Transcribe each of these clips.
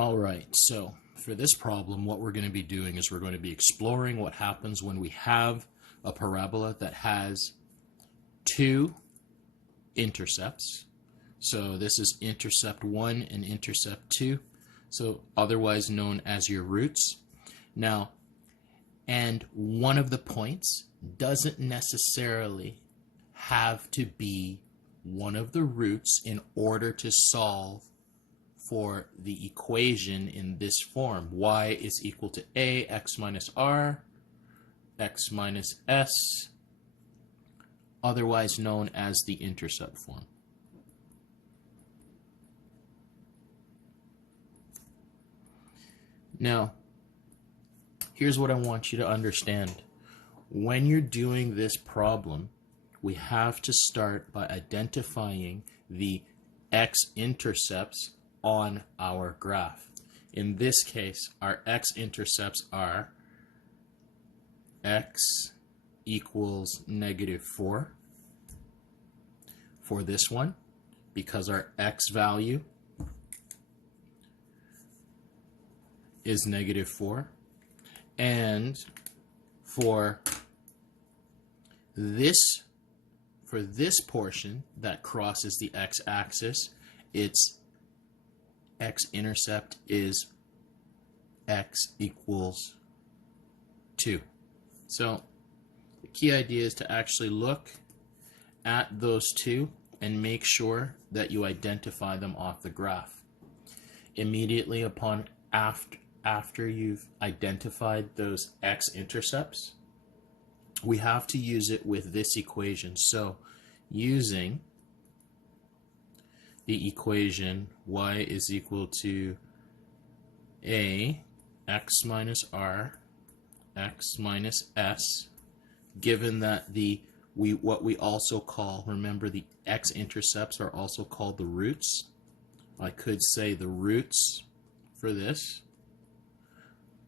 All right, so for this problem, what we're going to be doing is we're going to be exploring what happens when we have a parabola that has two intercepts. So this is intercept 1 and intercept 2, so otherwise known as your roots. Now, and one of the points doesn't necessarily have to be one of the roots in order to solve for the equation in this form. Y is equal to a, x minus r, x minus s, otherwise known as the intercept form. Now, here's what I want you to understand. When you're doing this problem, we have to start by identifying the x-intercepts on our graph. In this case, our x-intercepts are x equals -4 for this one, because our x value is -4. And for this portion that crosses the x-axis, its x-intercept is x equals 2. So the key idea is to actually look at those two and make sure that you identify them off the graph. Immediately upon after you've identified those x-intercepts, we have to use it with this equation. So using the equation y is equal to a x minus r x minus s, given that what we also call, remember, the x-intercepts are also called the roots. I could say the roots for this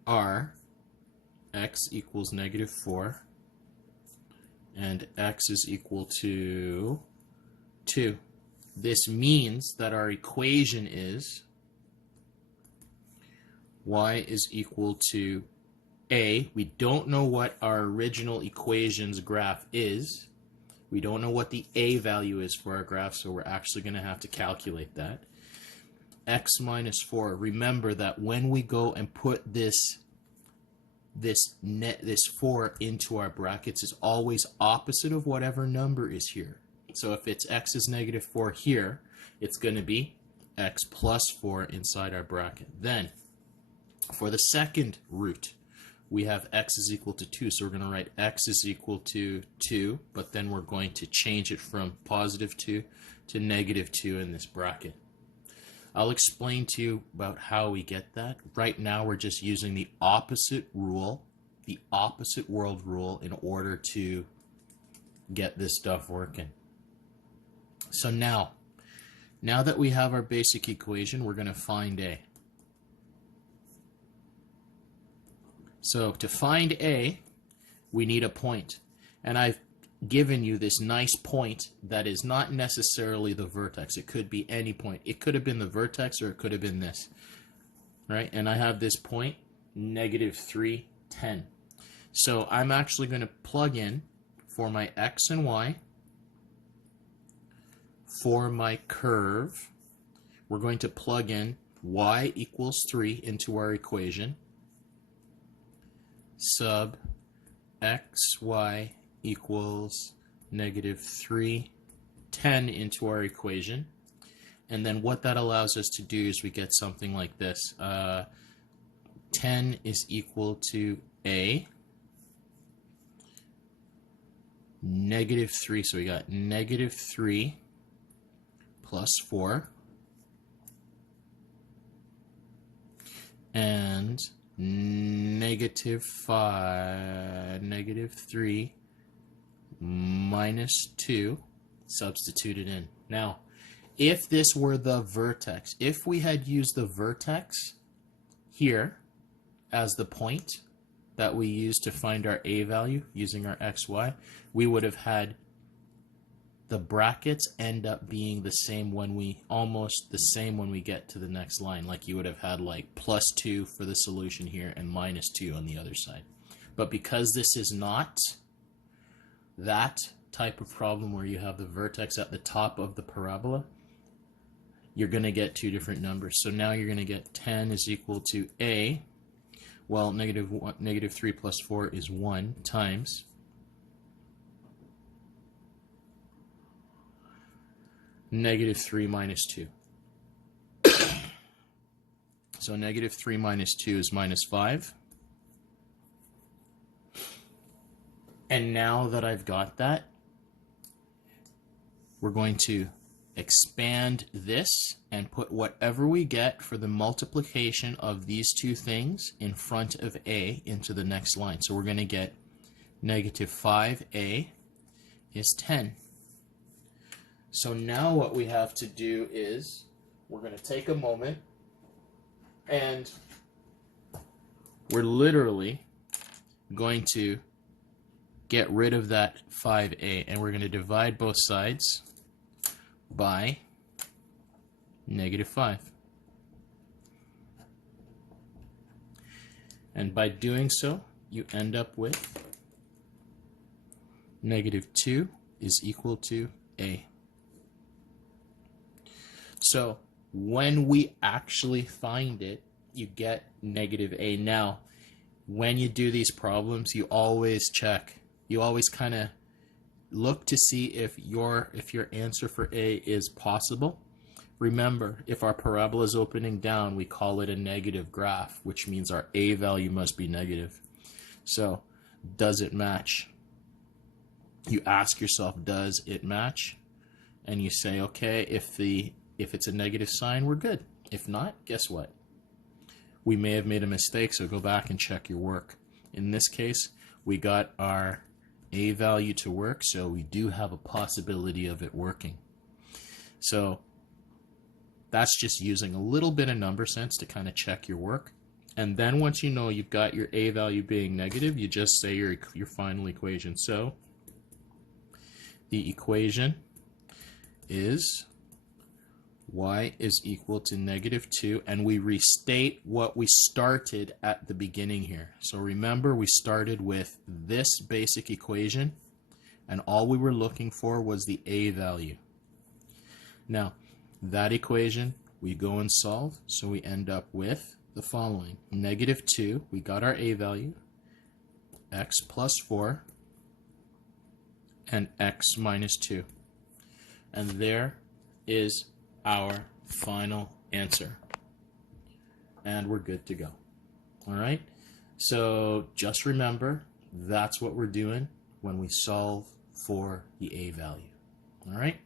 are x equals -4 and x is equal to 2. This means that our equation is y is equal to a. We don't know what our original equation's graph is. We don't know what the a value is for our graph, so we're actually going to have to calculate that. X minus 4. Remember that when we go and put this 4 into our brackets, is always opposite of whatever number is here. So if it's x is -4 here, it's going to be x plus 4 inside our bracket. Then for the second root, we have x is equal to 2, so we're going to write x is equal to 2, but then we're going to change it from +2 to -2 in this bracket. I'll explain to you about how we get that. Right now we're just using the opposite rule, the opposite world rule, in order to get this stuff working. So now that we have our basic equation, we're going to find a. So to find a, we need a point. And I've given you this nice point that is not necessarily the vertex. It could be any point. It could have been the vertex, or it could have been this, right? And I have this point, -3, 10. So I'm actually going to plug in for my x and y. For my curve, we're going to plug in y equals 3 into our equation. Sub xy equals -3, 10 into our equation. And then what that allows us to do is we get something like this. 10 is equal to a, -3, so we got -3 plus 4, and -3 minus 2 substituted in. Now, if this were the vertex, if we had used the vertex here as the point that we used to find our a value using our xy, we would have had the brackets end up being the same when we, almost the same when we get to the next line. Like you would have had like +2 for the solution here and -2 on the other side. But because this is not that type of problem where you have the vertex at the top of the parabola, you're going to get two different numbers. So now you're going to get 10 is equal to a, well, negative 3 plus 4 is 1 times -3 minus 2. So -3 minus 2 is -5. And now that I've got that, we're going to expand this and put whatever we get for the multiplication of these two things in front of a into the next line. So we're going to get -5a is 10. So now what we have to do is we're going to take a moment and we're literally going to get rid of that 5a, and we're going to divide both sides by -5. And by doing so, you end up with -2 is equal to a. So when we actually find it, you get -a. Now, when you do these problems, you always check. You always kind of look to see if your answer for a is possible. Remember, if our parabola is opening down, we call it a negative graph, which means our a value must be negative. So, does it match? You ask yourself, does it match? And you say, okay, if it's a negative sign, we're good. If not, guess what? We may have made a mistake, so go back and check your work. In this case, we got our a value to work, so we do have a possibility of it working. So that's just using a little bit of number sense to kind of check your work. And then once you know you've got your a value being negative, you just say your final equation. So the equation is y is equal to -2, and we restate what we started at the beginning here. So remember, we started with this basic equation, and all we were looking for was the a value. Now, that equation, we go and solve, so we end up with the following. -2, we got our a value, x plus 4, and x minus 2. And there is our final answer. And we're good to go. All right? So just remember, that's what we're doing when we solve for the a value. All right?